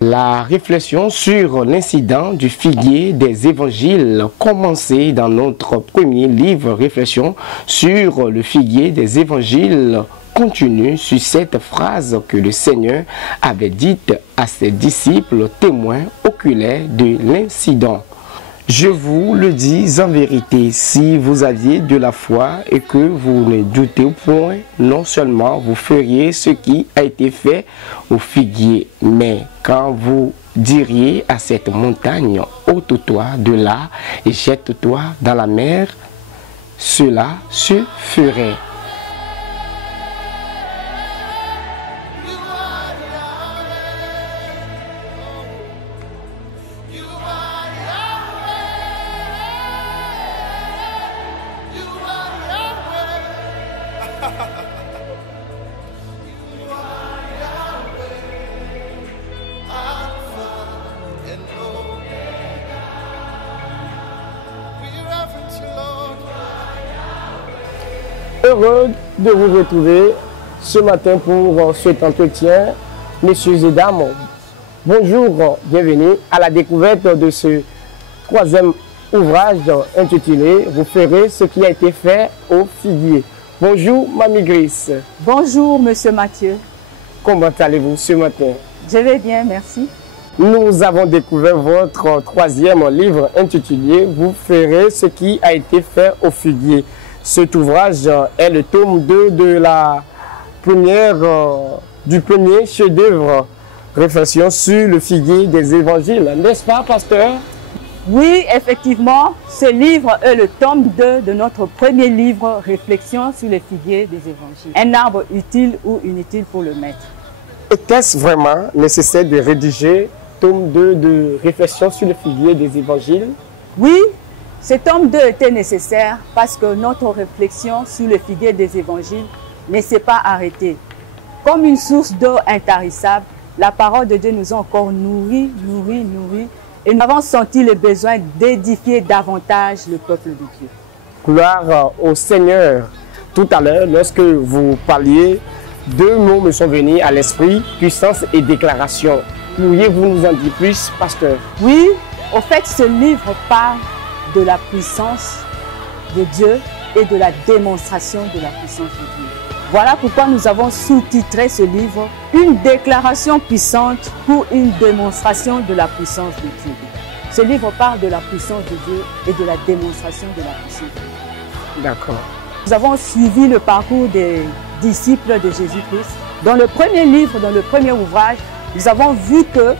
La réflexion sur l'incident du figuier des évangiles commencée dans notre premier livre, Réflexion sur le figuier des évangiles, continue sur cette phrase que le Seigneur avait dite à ses disciples témoins oculaires de l'incident. Je vous le dis en vérité, si vous aviez de la foi et que vous ne doutez point, non seulement vous feriez ce qui a été fait au figuier, mais quand vous diriez à cette montagne, ôte-toi de là et jette-toi dans la mer, cela se ferait. Heureux de vous retrouver ce matin pour cet entretien, messieurs et dames. Bonjour, bienvenue à la découverte de ce troisième ouvrage intitulé « Vous ferez ce qui a été fait au figuier ». Bonjour, Mamie Grace. Bonjour, Monsieur Mathieu. Comment allez-vous ce matin? Je vais bien, merci. Nous avons découvert votre troisième livre intitulé « Vous ferez ce qui a été fait au figuier ». Cet ouvrage est le tome 2 de du premier chef-d'œuvre, Réflexion sur le figuier des évangiles. N'est-ce pas, pasteur? Oui, effectivement, ce livre est le tome 2 de notre premier livre, Réflexion sur le figuier des évangiles. Un arbre utile ou inutile pour le maître. Était-ce vraiment nécessaire de rédiger tome 2 de Réflexion sur le figuier des évangiles? Oui, ce tome 2 était nécessaire parce que notre réflexion sur le figuier des évangiles ne s'est pas arrêtée. Comme une source d'eau intarissable, la parole de Dieu nous a encore nourris, et nous avons senti le besoin d'édifier davantage le peuple de Dieu. Gloire au Seigneur. Tout à l'heure, lorsque vous parliez, deux mots me sont venus à l'esprit, puissance et déclaration. Pourriez-vous nous en dire plus, pasteur? Oui, au fait, ce livre parle de la puissance de Dieu et de la démonstration de la puissance de Dieu. Voilà pourquoi nous avons sous-titré ce livre « Une déclaration puissante pour une démonstration de la puissance de Dieu ». Ce livre parle de la puissance de Dieu et de la démonstration de la puissance de Dieu. D'accord. Nous avons suivi le parcours des disciples de Jésus-Christ. Dans le premier livre, dans le premier ouvrage, nous avons vu que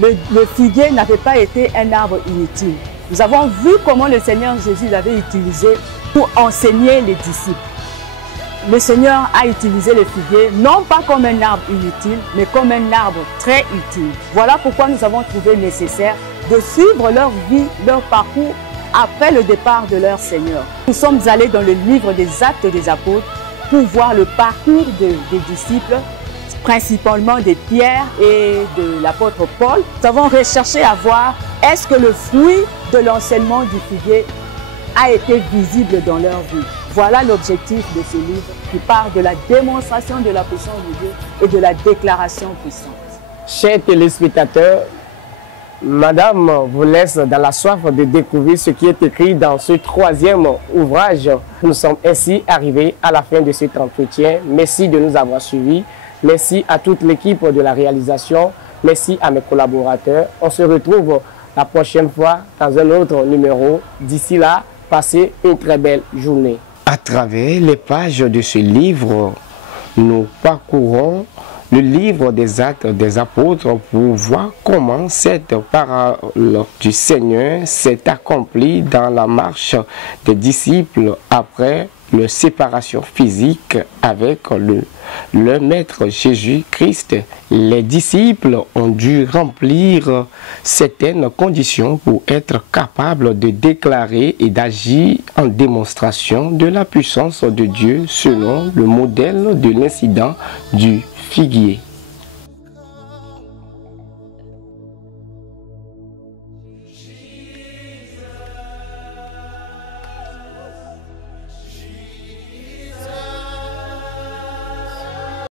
le figuier n'avait pas été un arbre inutile. Nous avons vu comment le Seigneur Jésus l'avait utilisé pour enseigner les disciples. Le Seigneur a utilisé le figuier non pas comme un arbre inutile, mais comme un arbre très utile. Voilà pourquoi nous avons trouvé nécessaire de suivre leur vie, leur parcours après le départ de leur Seigneur. Nous sommes allés dans le livre des Actes des Apôtres pour voir le parcours des disciples, principalement de Pierre et de l'apôtre Paul. Nous avons recherché à voir est-ce que le fruit de l'enseignement du figuier a été visible dans leur vie. Voilà l'objectif de ce livre qui parle de la démonstration de la puissance de Dieu et de la déclaration puissante. Chers téléspectateurs, Madame vous laisse dans la soif de découvrir ce qui est écrit dans ce troisième ouvrage. Nous sommes ainsi arrivés à la fin de cet entretien. Merci de nous avoir suivis. Merci à toute l'équipe de la réalisation. Merci à mes collaborateurs. On se retrouve la prochaine fois dans un autre numéro. D'ici là, passez une très belle journée. À travers les pages de ce livre, nous parcourons le livre des Actes des Apôtres pour voir comment cette parole du Seigneur s'est accomplie dans la marche des disciples après leur séparation physique avec le Maître Jésus-Christ. Les disciples ont dû remplir certaines conditions pour être capables de déclarer et d'agir en démonstration de la puissance de Dieu selon le modèle de l'incident du figuier.